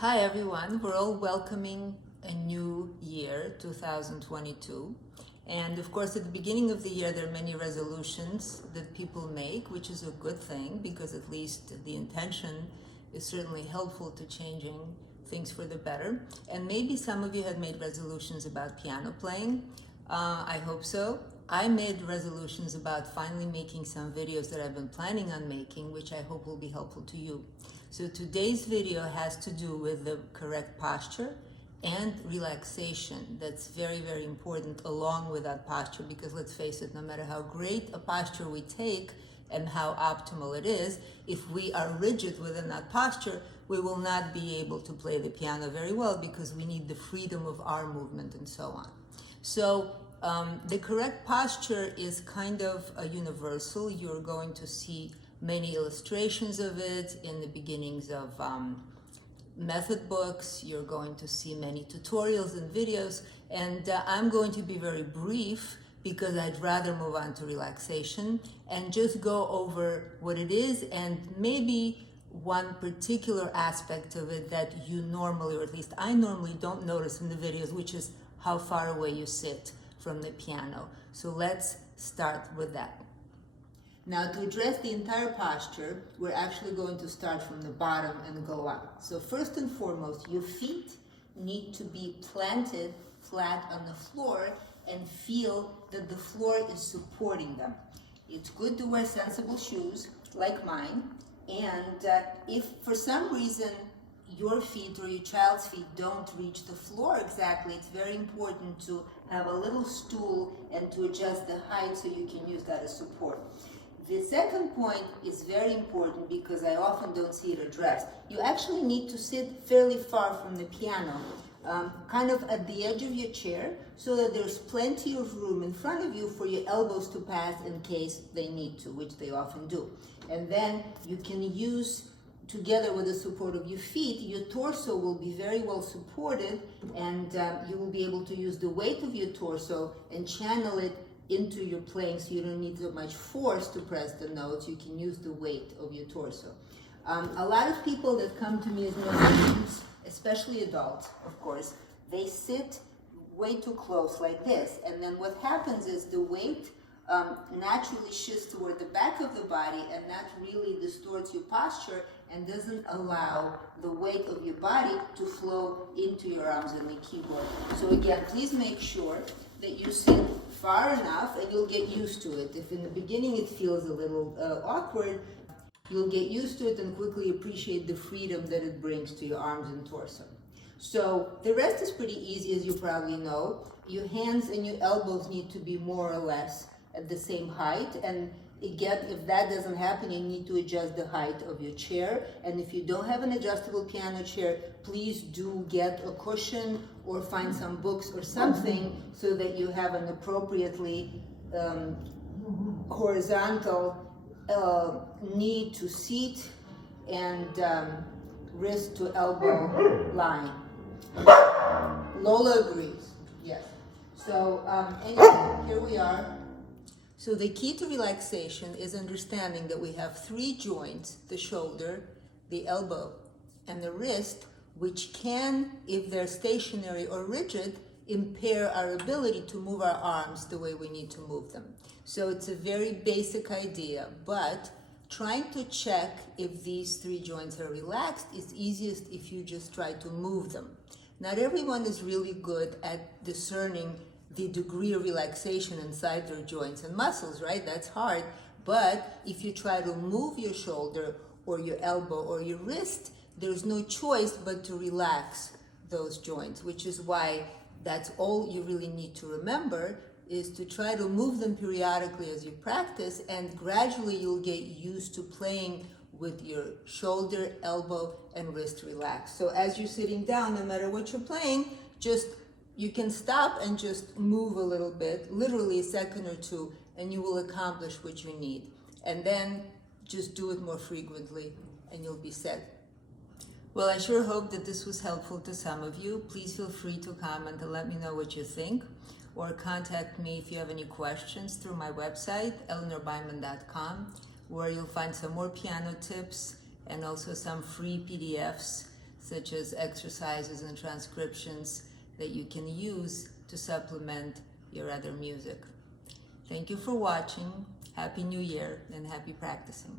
Hi everyone, we're all welcoming a new year, 2022. And of course, at the beginning of the year, there are many resolutions that people make, which is a good thing because at least the intention is certainly helpful to changing things for the better. And maybe some of you have made resolutions about piano playing. I hope so. I made resolutions about finally making some videos that I've been planning on making, which I hope will be helpful to you. So today's video has to do with the correct posture and relaxation. That's very, very important along with that posture, because let's face it, no matter how great a posture we take and how optimal it is, if we are rigid within that posture, we will not be able to play the piano very well because we need the freedom of arm movement and so on. So the correct posture is kind of a universal. You're going to see many illustrations of it in the beginnings of method books. You're going to see many tutorials and videos, and I'm going to be very brief because I'd rather move on to relaxation and just go over what it is and maybe one particular aspect of it that you normally, or at least I normally don't notice in the videos, which is how far away you sit from the piano. So let's start with that. Now, to address the entire posture, we're actually going to start from the bottom and go up. So first and foremost, your feet need to be planted flat on the floor and feel that the floor is supporting them. It's good to wear sensible shoes like mine, and if for some reason your feet or your child's feet don't reach the floor exactly, it's very important to have a little stool and to adjust the height so you can use that as support. The second point is very important because I often don't see it addressed. You actually need to sit fairly far from the piano, kind of at the edge of your chair, so that there's plenty of room in front of you for your elbows to pass in case they need to, which they often do. And then you can use, together with the support of your feet, your torso will be very well supported, and you will be able to use the weight of your torso and channel it into your playing, so you don't need so much force to press the notes. You can use the weight of your torso. A lot of people that come to me as musicians, especially adults, of course, they sit way too close like this, and then what happens is the weight naturally shifts toward the back of the body, and that really distorts your posture and doesn't allow the weight of your body to flow into your arms and the keyboard. So again, please make sure that you sit far enough, and you'll get used to it. If in the beginning it feels a little awkward, you'll get used to it and quickly appreciate the freedom that it brings to your arms and torso. So the rest is pretty easy, as you probably know. Your hands and your elbows need to be more or less at the same height, and again, if that doesn't happen, you need to adjust the height of your chair. And if you don't have an adjustable piano chair, please do get a cushion or find some books or something so that you have an appropriately horizontal knee to seat and wrist to elbow line. Lola agrees, yes. So anyway, here we are. So the key to relaxation is understanding that we have three joints: the shoulder, the elbow, and the wrist, which can, if they're stationary or rigid, impair our ability to move our arms the way we need to move them. So it's a very basic idea, but trying to check if these three joints are relaxed is easiest if you just try to move them. Not everyone is really good at discerning the degree of relaxation inside their joints and muscles, right? That's hard. But if you try to move your shoulder or your elbow or your wrist, there's no choice but to relax those joints, which is why that's all you really need to remember, is to try to move them periodically as you practice, and gradually you'll get used to playing with your shoulder, elbow, and wrist relaxed. So as you're sitting down, no matter what you're playing, you can stop and just move a little bit, literally a second or two, and you will accomplish what you need. And then just do it more frequently and you'll be set. Well, I sure hope that this was helpful to some of you. Please feel free to comment and let me know what you think, or contact me if you have any questions through my website, eleanorbindman.com, where you'll find some more piano tips and also some free PDFs such as exercises and transcriptions that you can use to supplement your other music. Thank you for watching. Happy New Year and happy practicing.